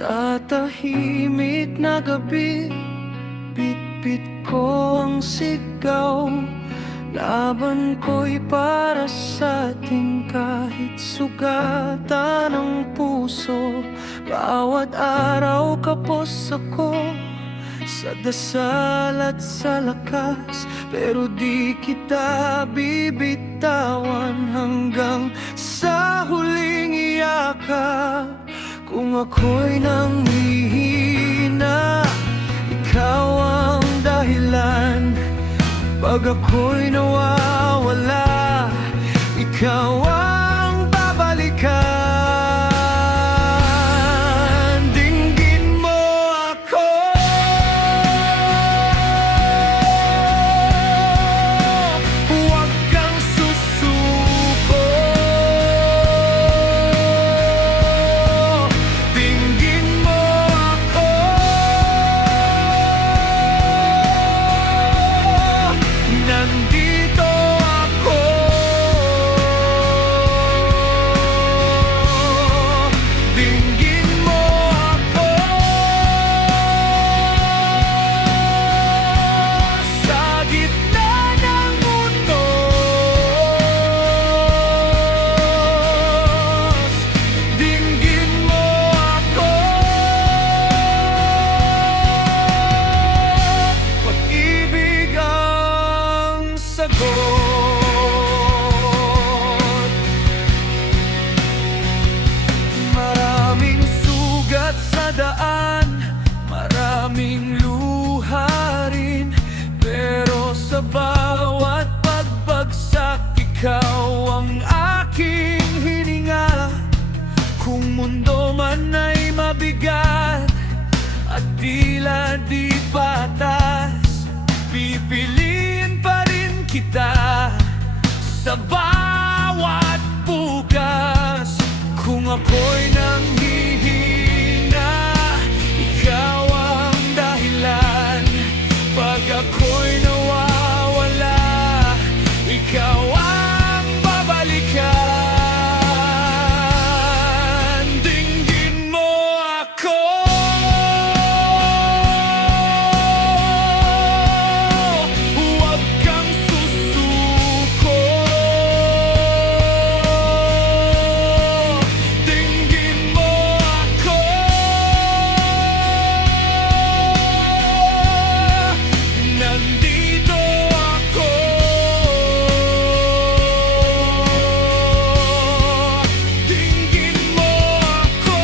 Sa tahimik na gabi, bitbit ko ang sigaw. Laban ko'y para sa atin kahit sugatan ang puso. Bawat araw kapos ako sa dasal at sa lakas, pero di kita bibitawan hanggang sa huling yakap. Kung ako'y nanghihina, ikaw ang dahilan. Pag ako'y nawawala, ikaw ang babalikan. Dinggin mo ako, huwag kang susuko. Dinggin mo ako, nandito ako. Dinggin mo ako sa gitna ng unos. Dinggin mo ako, pag-ibig ang sagot. Maraming sugat sa daan, maraming luha rin, pero sa bawat pagbagsak, ikaw ang aking hininga. Kung mundo man ay mabigat at tila di patas, pipiliin pa rin kita sa bawat bukas. Kung ako'y nanghihina, ikaw ang dahilan. Pag ako'y nawawala, ikaw ang babalikan. Dinggin mo ako, huwag kang susuko. Dinggin mo ako, nandito ako. Dinggin mo ako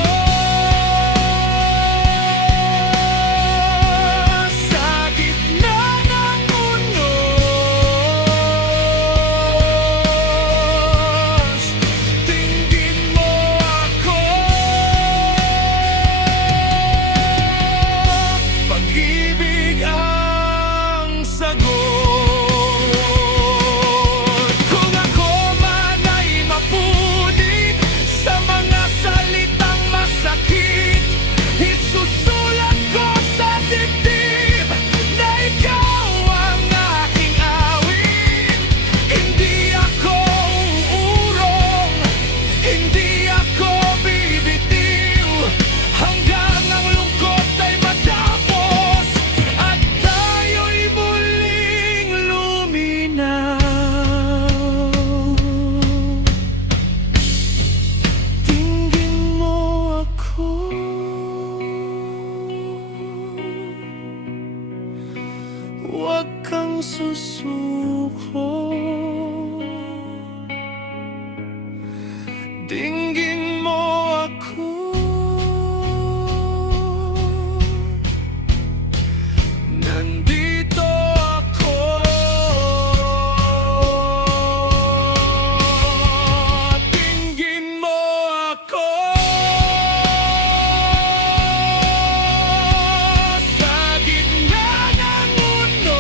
sa gitna ng unos. Dinggin mo ako, pag-ibig ang sagot. Kung ako man ay mapunit sa mga salitang masakit, isusulat ko sa dibdib na ikaw ang aking awit. Hindi ako uurong, hindi ako bibitiw, hanggang ang lungkot ay matapos at tayo'y muling luminaw. Dinggin mo ako, huwag kang susuko. Dinggin mo ako, nandito ako. Dinggin mo ako sa gitna ng unos.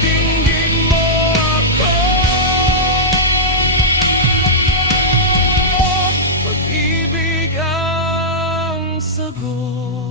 Dinggin mo ako, pag-ibig ang sagot.